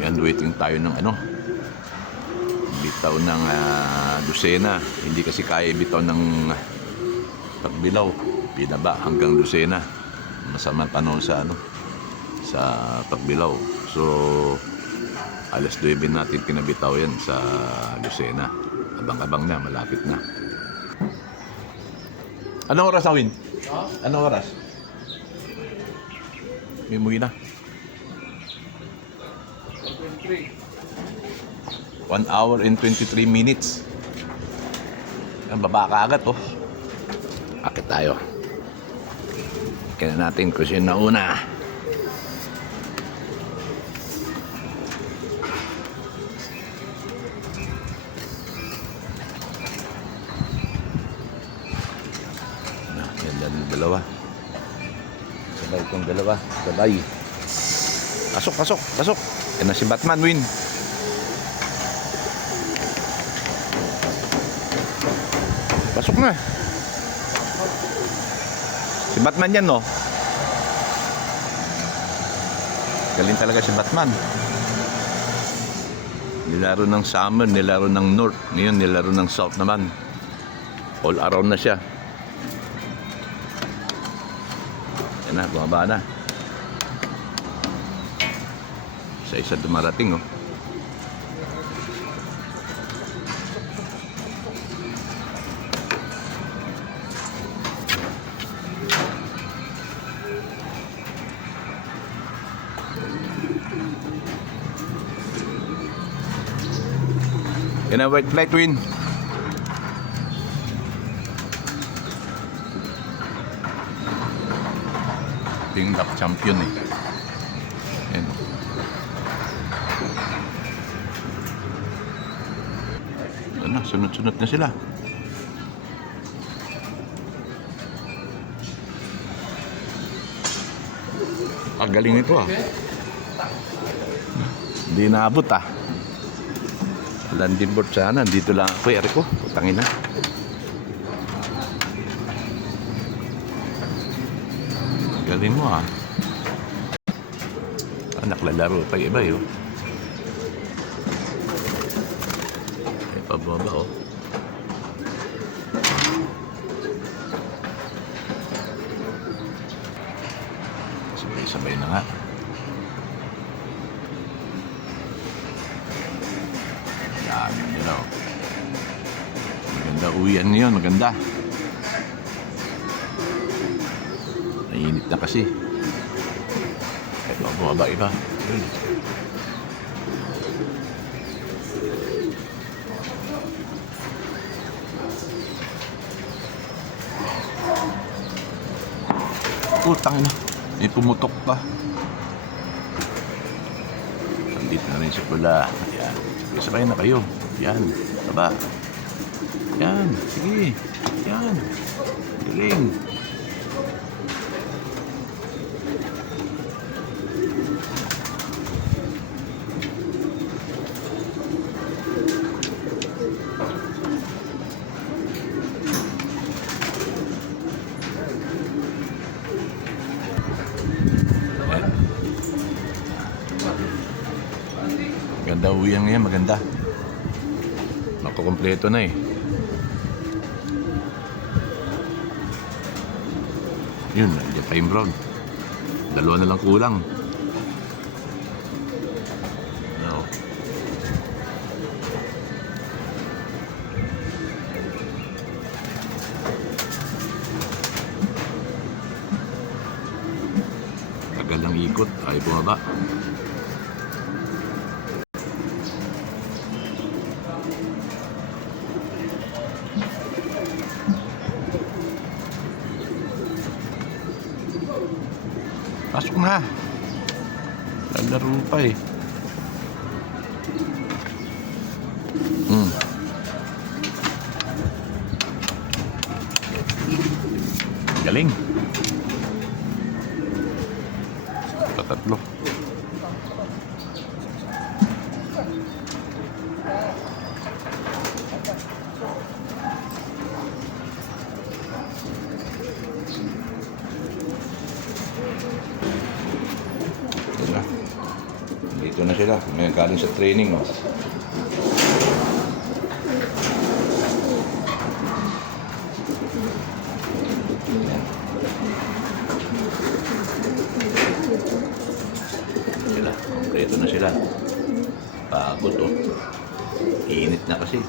Yan, waiting tayo ng ano. Bitaw ng ah, dosena. Hindi kasi kaya bitaw ng pagbilaw. Pinaba hanggang dosena. Masamang panahon sa ano sa pagbilaw. So, alas 9 natin pinabitaw yan sa Lucena. Abang-abang na, malapit na. Anong oras, Awin? Anong oras? May umuwi na. 1 hour and 23 minutes. Ang baba ka agad, oh. Akit tayo. Kaya natin kung. Na, yan lang yung dalawa. Sabay itong dalawa. Sabay. Pasok, pasok, pasok. Yan na si Batman, win. Pasok na. Si Batman yan, no? Galing talaga si Batman. Nilaro ng summer, nilaro ng north. Ngayon, nilaro ng south naman. All around na siya. Yan na, bumaba na. Isa-isa dumarating, oh. Yan ang white flight win. Ping Duck champion eh. Ano, sunod-sunod na sila. Ang galing nito ah. Hindi naabot ah. Landing board sana. Dito lang ako. Eri ko. Putangin na. Galing mo ah. Ah, naklalaro pa iba yun. Ay, pababa oh. Sabay-sabay na nga. Yan, yun o. Maganda uwian yun, maganda. Nainit na kasi. Ito, bumaba iba. Yun. Putang na. May pumutok pa. Nandito na rin si Pula. Yan. Sabay na kayo. Yan. Baba. Yan. Sige. Yan. Galing. Yan. Ganda uwian ngayon, maganda. Makukompleto na eh. Yun, nandiyan pa yung brown. Dalawa na lang kulang. No. Tagal ng ikot, ay bumaba. Pasok na. Lalaro pa eh. Hmm. Galing. Patatlo. Ito na. Sila. May galing sa training. Oh. Yan. Sila. Kompleto na sila. Pagod oh. Init na kasi.